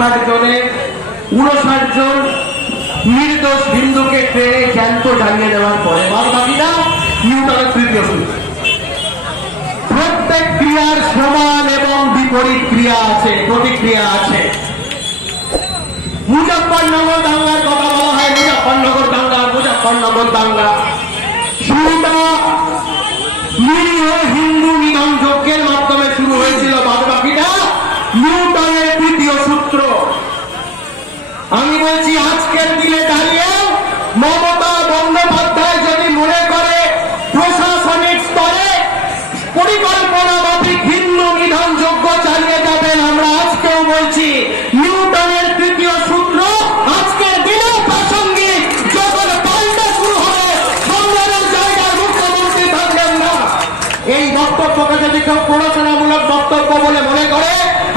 জনে 59 জন নির্দোষ হিন্দুকে ট্রেনে জ্যান্ত জ্বালিয়ে দেওয়ার পরে বাদ বাকিরা নিউটনের তৃতীয় সূত্র। প্রত্যেক ক্রিয়ার সমান এবং বিপরীত ক্রিয়া আছে, প্রতিক্রিয়া আছে। মুজফ্ফরনগর দাঙ্গার কথা বলা হয়, মুজফ্ফরনগর দাঙ্গা শুরুটা নিরীহ হিন্দু নিধন যজ্ঞের মাধ্যমে শুরু হয়েছিল, বাদ বাকিটা নিউটনের তৃতীয় সূত্র। আমি বলছি আজকের দিনে দাঁড়িয়ে মমতা বন্দ্যোপাধ্যায় যদি মনে করে প্রশাসনিক স্তরে পরিকল্পনা মাফিক হিন্দু নিধন যজ্ঞ চালিয়ে যাবেন, আমরা আজকেও বলছি নিউটনের তৃতীয় সূত্র আজকের দিনেও প্রাসঙ্গিক। যখন পাল্টা শুরু হবে সংগ্রামের জায়গায় মুখ্যমন্ত্রী থাকবেন না। এই বক্তব্যকে যদি কেউ প্ররোচনামূলক বক্তব্য বলে মনে করে,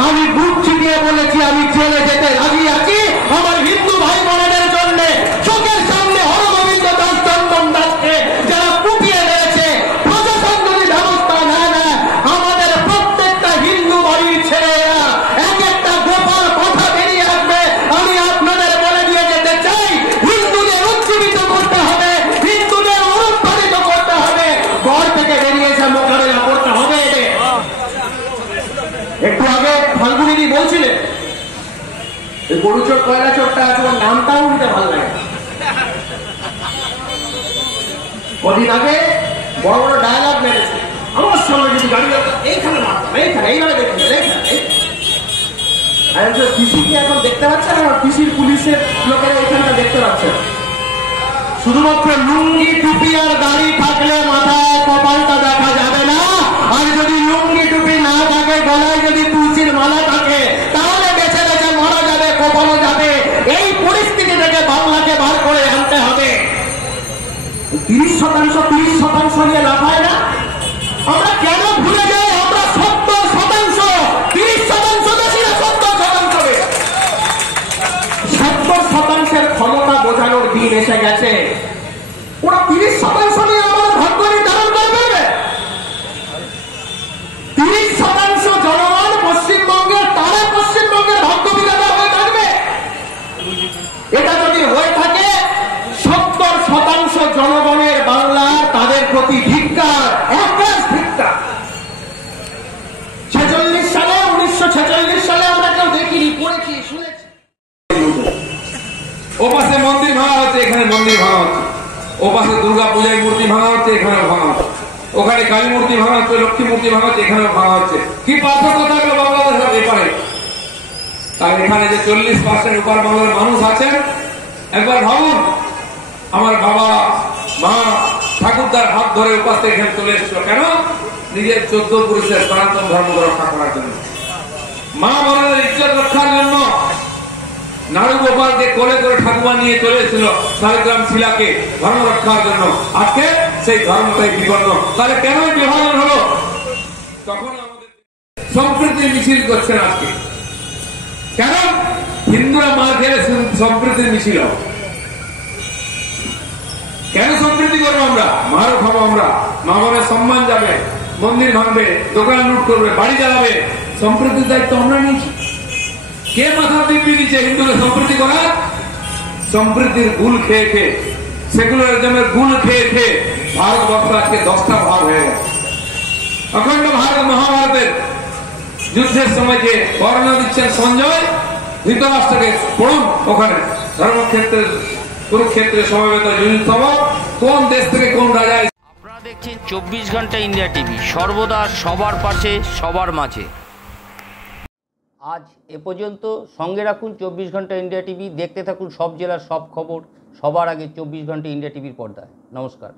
আমি বুক চিটিয়ে বলেছি আমি জেলে যেতে রাজি আছি আমার হিন্দু ভাই বোনেদের জন্য। চোখের সামনে হরগোবিন্দ দাস চন্দন দাসকে যারা কুপিয়ে দিয়েছে, প্রশাসন যদি ব্যবস্থা নেয় না, আমাদের প্রত্যেকটা হিন্দু বাড়ির ছেলেরা এক একটা গোপাল কথা বেরিয়ে আসবে। আমি আপনাদের বলে দিয়ে যেতে চাই, হিন্দুদের উজ্জীবিত করতে হবে, হিন্দুদের অনুপ্রাণিত করতে হবে, ঘর থেকে বেরিয়েছে মোকাবেলা করতে হবে। একটু আগে ফাল্গুনিদি বলছিলেন গরুচোর কয়লা চোরটা আছে, ওর নামটাও নিতে ভালো লাগে। কদিন আগে বড় বড় ডায়ালগ মেরেছে, আমার সামনে যদি গাড়ি এইখানে মারতাম, এইখানে এইভাবে দেখুন, পিসিকে এখন দেখতে পাচ্ছেন, আমার পিসির পুলিশের লোকেরা এইখানটা দেখতে পাচ্ছেন। শুধুমাত্র লুঙ্গি টুপি আর দাড়ি থাকলে মাথায় কপালটা দেখা যাবে না, আর যদি লুঙ্গি টুপি না থাকে, গলায় যদি তুলসীর মালা থাকে, তাহলে বেছে বেছে মারা যাবে, কপালও যাবে। এই পরিস্থিতি থেকে বাংলাকে বার করে আনতে হবে। 30% নিয়ে লাফায় না, আমরা কেন ভুলে যাই? আমরা 70%, 30% বেশি না, 70%। 70%-এর ক্ষমতা বোঝানোর দিন এসে গেছে। ওরা 30% নিয়ে আমাদের ভাগ্য নির্ধারণ করবে। 30% জনগণ পশ্চিমবঙ্গের, তারা পশ্চিমবঙ্গের ভাগ্য বিধাতা হয়ে থাকবে। এটা যদি হয়ে থাকে, 70% জনগণের বাংলা তাদের প্রতি ধিক্কার, একরাশ ধিক্কার। 1946 সালে আমরা কেউ দেখিনি, পড়েছি, শুনেছি। ও পাশে মন্দির ভাঙা হচ্ছে, এখানে মন্দির ভাঙা হচ্ছে। ও পাশে দুর্গা পূজায় মূর্তি ভাঙা হচ্ছে, এখানেও ভাঙা হচ্ছে। ওখানে কালী মূর্তি ভাঙা হচ্ছে, লক্ষ্মী মূর্তি ভাঙা হচ্ছে, এখানেও ভাঙা হচ্ছে। কি পার্থক্য থাকলো বাংলাদেশের ব্যাপারে? তাই এখানে যে 40% উপর বাংলার মানুষ আছেন, একবার ভাবুন। আমার বাবা মা ঠাকুরদার হাত ধরে উপাস থেকে এখানে চলে এসেছিল, কেন? নিজের 14 পুরুষের সনাতন ধর্ম রক্ষা করার জন্য, মা বোনের ইজ্জত রক্ষার জন্য। নাড়ু গোপালকে কোলে করে ঠাকুমা নিয়ে চলে এসেছিল শালিগ্রাম শিলাকে ধর্ম রক্ষার জন্য। আজকে সেই ধর্মটাই বিপন্ন। তাহলে কেন বিভাজন হলো? তখন আমাদের সম্প্রীতির মিছিল করছেন আজকে। কেন? হিন্দুরা মার খেলে সম্প্রীতির মিছিল হবে। কেন সম্প্রীতি করবো আমরা? মারও খাবো আমরা, মা বোনের সম্মান যাবে, মন্দির ভাঙবে, দোকান লুট করবে, বাড়ি জ্বালাবে। সম্প্রীতির দায়িত্ব আমরা নিয়েছি। কে মাথা দিব্যি দিচ্ছে হিন্দুকে সম্প্রীতি করার? সম্প্রীতির গুল খেয়ে খেয়ে, সেকুলারিজমের গুল খেয়ে খেয়ে ভারতবর্ষ আজকে 10টা ভাগ হয়ে গেছে। অখণ্ড ভারত মহাভারতের যুদ্ধের সময় যে বর্ণনা দিচ্ছেন সঞ্জয়, ধৃতরাষ্ট্রকে পড়ুন, ওখানে ধর্মক্ষেত্রের কুরুক্ষেত্রে সমবেত যুদ্ধ কোন দেশ থেকে কোন রাজা। আপনারা দেখছেন 24 ঘন্টা ইন্ডিয়া টিভি, সর্বদা সবার পাশে, সবার মাঝে। আজ এ পর্যন্ত। সঙ্গে রাখুন 24 ঘন্টা ইন্ডিয়া টিভি। দেখতে থাকুন সব জেলার সব খবর সবার আগে 24 ঘন্টা ইন্ডিয়া টিভির পর্দায়। নমস্কার।